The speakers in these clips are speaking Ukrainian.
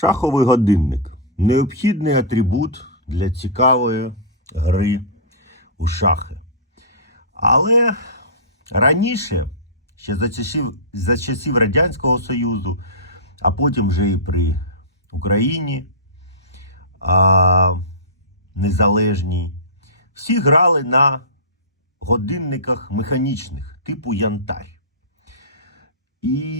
Шаховий годинник необхідний атрибут для цікавої гри у шахи. Але раніше, ще за часів, за часів Радянського Союзу, а потім вже і при Україні а, незалежній, всі грали на годинниках механічних, типу янтарь. І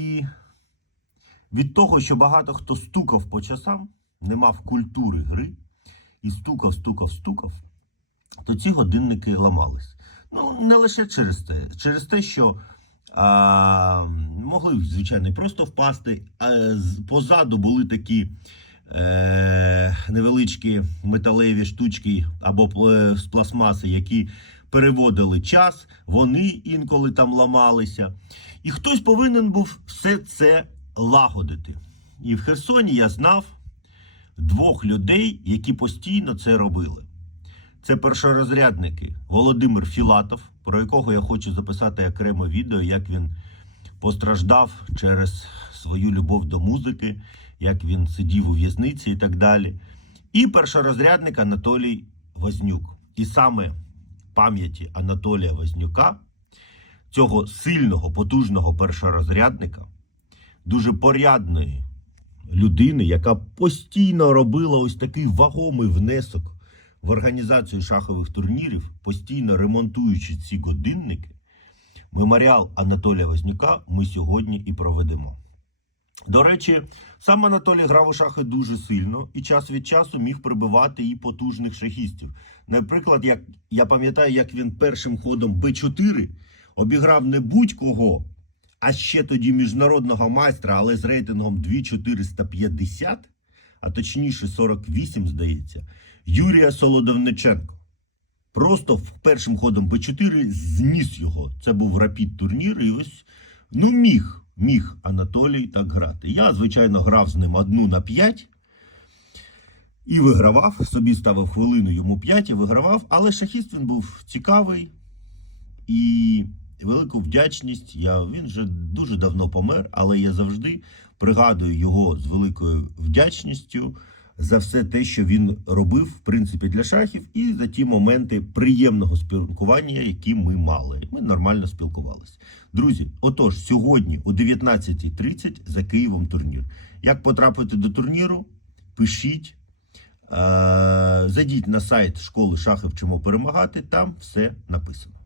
від того, що багато хто стукав по часам, не мав культури гри, і стукав, стукав, стукав, то ці годинники ламались. Ну, не лише через те, через те, що а, могли, звичайно, просто впасти. А позаду були такі е, невеличкі металеві штучки або з пластмаси, які переводили час, вони інколи там ламалися. І хтось повинен був все це лагодити. І в Херсоні я знав двох людей, які постійно це робили. Це першорозрядники Володимир Філатов, про якого я хочу записати окреме відео, як він постраждав через свою любов до музики, як він сидів у в'язниці і так далі. І першорозрядник Анатолій Вознюк. І саме пам'яті Анатолія Вознюка, цього сильного, потужного першорозрядника, дуже порядної людини, яка постійно робила ось такий вагомий внесок в організацію шахових турнірів, постійно ремонтуючи ці годинники, меморіал Анатолія Вознюка ми сьогодні і проведемо. До речі, сам Анатолій грав у шахи дуже сильно і час від часу міг прибивати і потужних шахістів. Наприклад, як я пам'ятаю, як він першим ходом Б4 обіграв не будь-кого, а ще тоді міжнародного майстра, але з рейтингом 2450, а точніше 48, здається, Юрія Солодовниченко. Просто першим ходом Б4 зніс його. Це був рапід турнір, і ось ну міг, міг Анатолій так грати. Я, звичайно, грав з ним одну на 5 і вигравав. Собі ставив хвилину, йому 5 і вигравав. Але шахіст він був цікавий і велику вдячність. Я, він вже дуже давно помер, але я завжди пригадую його з великою вдячністю за все те, що він робив, в принципі, для шахів, і за ті моменти приємного спілкування, які ми мали. Ми нормально спілкувалися. Друзі, отож, сьогодні о 19.30 за Києвом турнір. Як потрапити до турніру? Пишіть. Е, Зайдіть на сайт школи шахи вчимо перемагати, там все написано.